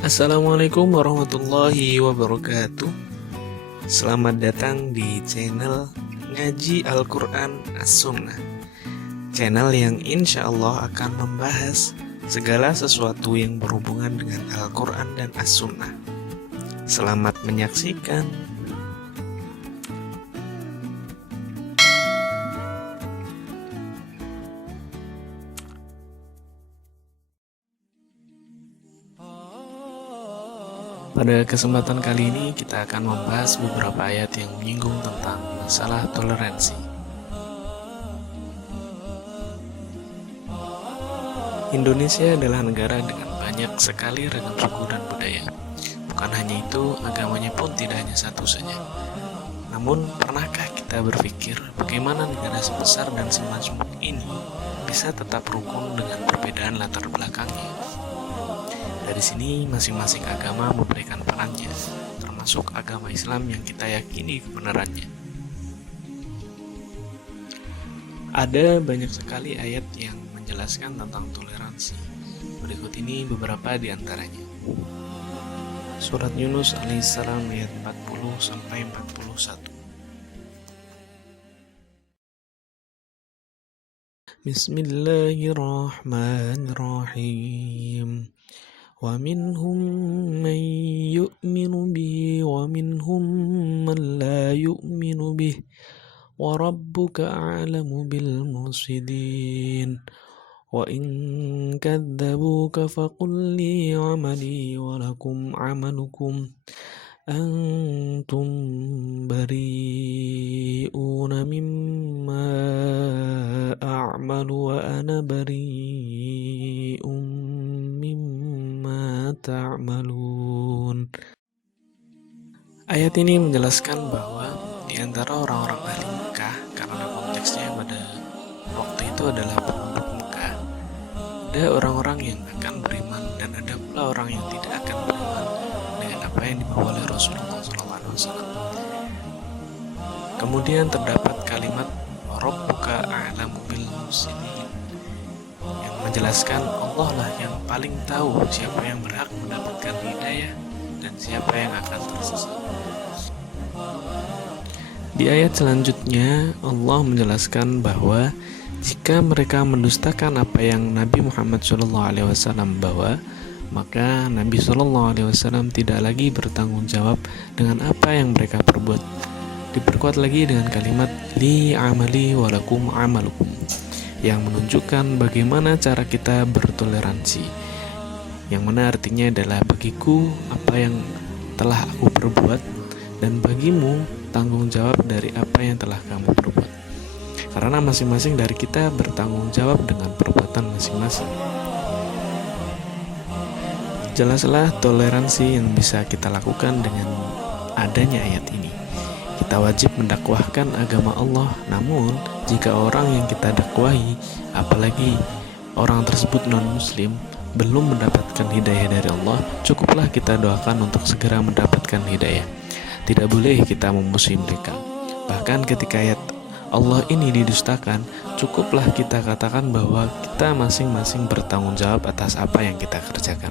Assalamualaikum warahmatullahi wabarakatuh. Selamat datang di channel Ngaji Al-Quran As-Sunnah, channel yang insya Allah akan membahas segala sesuatu yang berhubungan dengan Al-Quran dan As-Sunnah. Selamat menyaksikan. Pada kesempatan kali ini kita akan membahas beberapa ayat yang menyinggung tentang masalah toleransi. Indonesia adalah negara dengan banyak sekali ragam suku dan budaya. Bukan hanya itu, agamanya pun tidak hanya satu saja. Namun, pernahkah kita berpikir bagaimana negara sebesar dan semajmuk ini bisa tetap rukun dengan perbedaan latar belakangnya? Dari sini masing-masing agama memberikan perannya, termasuk agama Islam yang kita yakini kebenarannya. Ada banyak sekali ayat yang menjelaskan tentang toleransi. Berikut ini beberapa di antaranya. Surat Yunus alaihissalam ayat 40 sampai 41. Bismillahirrahmanirrahim. وَمِنْهُمْ مَنْ يُؤْمِنُ بِهِ وَمِنْهُمْ مَنْ لَا يُؤْمِنُ بِهِ وَرَبُّكَ أَعْلَمُ بِالْمُفْسِدِينَ وَإِنْ كَذَّبُوكَ فَقُلْ لِي عَمَلِي وَلَكُمْ عَمَلُكُمْ أَنْتُمْ بَرِيئُونَ مِمَّا أَعْمَلُ وَأَنَا بَرِيءٌ مِمَّا تَعْمَلُونَ. Ayat ini menjelaskan bahwa di antara orang-orang ahli Mekah, karena konteksnya pada waktu itu adalah penduduk Mekah, ada orang-orang yang akan beriman dan ada pula orang yang tidak akan beriman dengan apa yang dibawa oleh Rasulullah SAW. Kemudian terdapat kalimat Rabbuka a'lamu bil mufsidin yang menjelaskan Allah lah yang paling tahu siapa yang berhak mendapatkan hidayah dan siapa yang akan tersesat. Di ayat selanjutnya Allah menjelaskan bahwa jika mereka mendustakan apa yang Nabi Muhammad SAW bawa, maka Nabi SAW tidak lagi bertanggung jawab dengan apa yang mereka perbuat. Diperkuat lagi dengan kalimat li amali walakum amalukum yang menunjukkan bagaimana cara kita bertoleransi, yang mana artinya adalah bagiku apa yang telah aku perbuat dan bagimu tanggung jawab dari apa yang telah kamu perbuat, karena masing-masing dari kita bertanggung jawab dengan perbuatan masing-masing. Jelaslah toleransi yang bisa kita lakukan dengan adanya ayat ini. Kita wajib mendakwahkan agama Allah, namun jika orang yang kita dakwahi, apalagi orang tersebut non-muslim, belum mendapatkan hidayah dari Allah, cukuplah kita doakan untuk segera mendapatkan hidayah. Tidak boleh kita memusuhi mereka. Bahkan ketika ayat Allah ini didustakan, cukuplah kita katakan bahwa kita masing-masing bertanggung jawab atas apa yang kita kerjakan.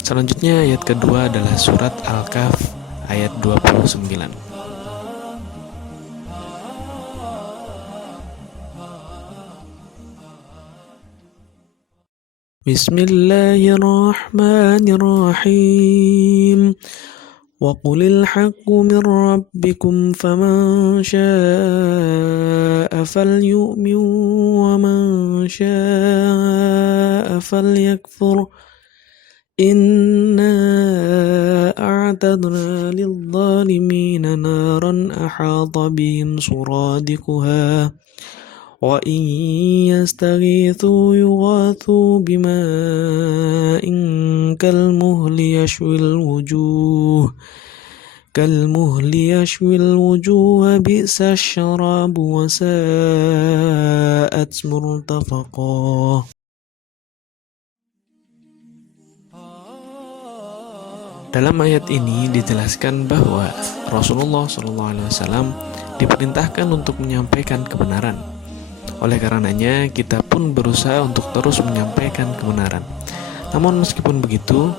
Selanjutnya ayat kedua adalah surat Al-Kahf ayat 29. Bismillahirrahmanirrahim. وَقُلِ الْحَقُّ مِنْ رَبِّكُمْ فَمَنْ شَاءَ فَلْيُؤْمِنْ وَمَنْ شَاءَ فَلْيَكْفُرْ إِنَّا أَعْتَدْنَا لِلظَّالِمِينَ نَارًا أَحَاطَ بِهِمْ سُرَادِقُهَا وَإِنْ يَسْتَغِيثُوا يُغَاثُوا بِمَاءٍ كَالْمُهْلِ يَشْوِي الْوُجُوهَ بِئْسَ الشَّرَابُ وَسَاءَتْ مُرْتَفَقًا. Dalam ayat ini dijelaskan bahwa Rasulullah SAW diperintahkan untuk menyampaikan kebenaran. Oleh karenanya, kita pun berusaha untuk terus menyampaikan kebenaran. Namun meskipun begitu,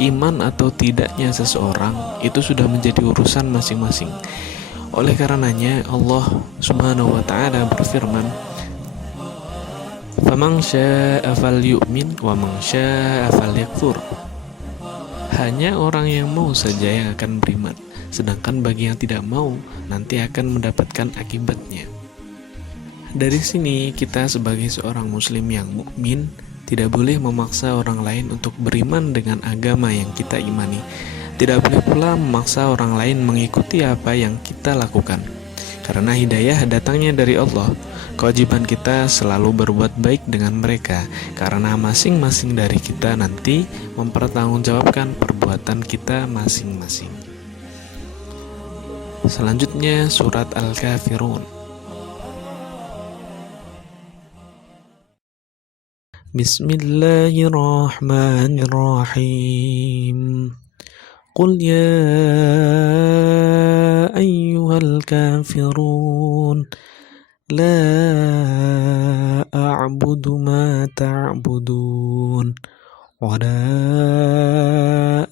iman atau tidaknya seseorang itu sudah menjadi urusan masing-masing. Oleh karenanya Allah Subhanahu wa taala berfirman, "Faman syaa'a falyu'min wa man syaa'a falyakfur." Hanya orang yang mau saja yang akan beriman, sedangkan bagi yang tidak mau nanti akan mendapatkan akibatnya. Dari sini kita sebagai seorang muslim yang mukmin tidak boleh memaksa orang lain untuk beriman dengan agama yang kita imani. Tidak boleh pula memaksa orang lain mengikuti apa yang kita lakukan. Karena hidayah datangnya dari Allah. Kewajiban kita selalu berbuat baik dengan mereka, karena masing-masing dari kita nanti mempertanggungjawabkan perbuatan kita masing-masing. Selanjutnya surat Al-Kafirun. Bismillahirrahmanirrahim. Qul ya ayyuhal kafirun la a'budu ma ta'budun wa la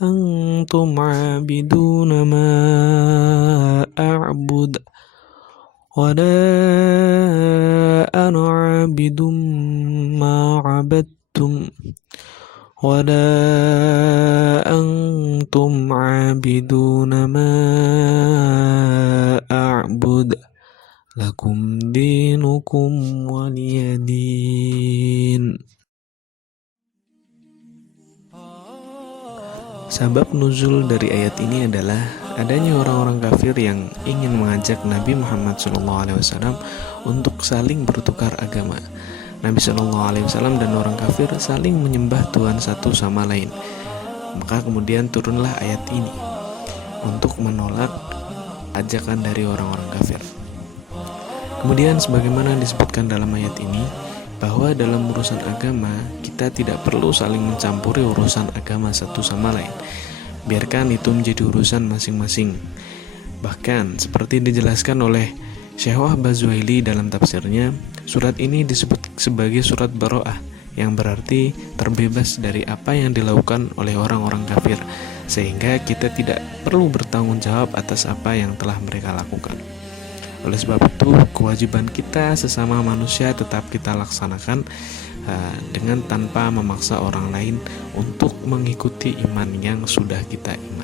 antum 'abiduna ma a'bud wa la ana 'abidum ma 'abadtum wa la antum 'abiduna ma a'bud lakum dinukum waliyadin. Sabab nuzul dari ayat ini adalah adanya orang-orang kafir yang ingin mengajak Nabi Muhammad SAW untuk saling bertukar agama. Nabi SAW dan orang kafir saling menyembah Tuhan satu sama lain. Maka kemudian turunlah ayat ini untuk menolak ajakan dari orang-orang kafir. Kemudian sebagaimana disebutkan dalam ayat ini, bahwa dalam urusan agama kita tidak perlu saling mencampuri urusan agama satu sama lain. Biarkan itu menjadi urusan masing-masing. Bahkan seperti dijelaskan oleh Syekh Wahbah Zuhaili dalam tafsirnya, surat ini disebut sebagai surat Baro'ah, yang berarti terbebas dari apa yang dilakukan oleh orang-orang kafir, sehingga kita tidak perlu bertanggung jawab atas apa yang telah mereka lakukan. Oleh sebab itu, kewajiban kita sesama manusia tetap kita laksanakan dengan tanpa memaksa orang lain untuk mengikuti iman yang sudah kita imani.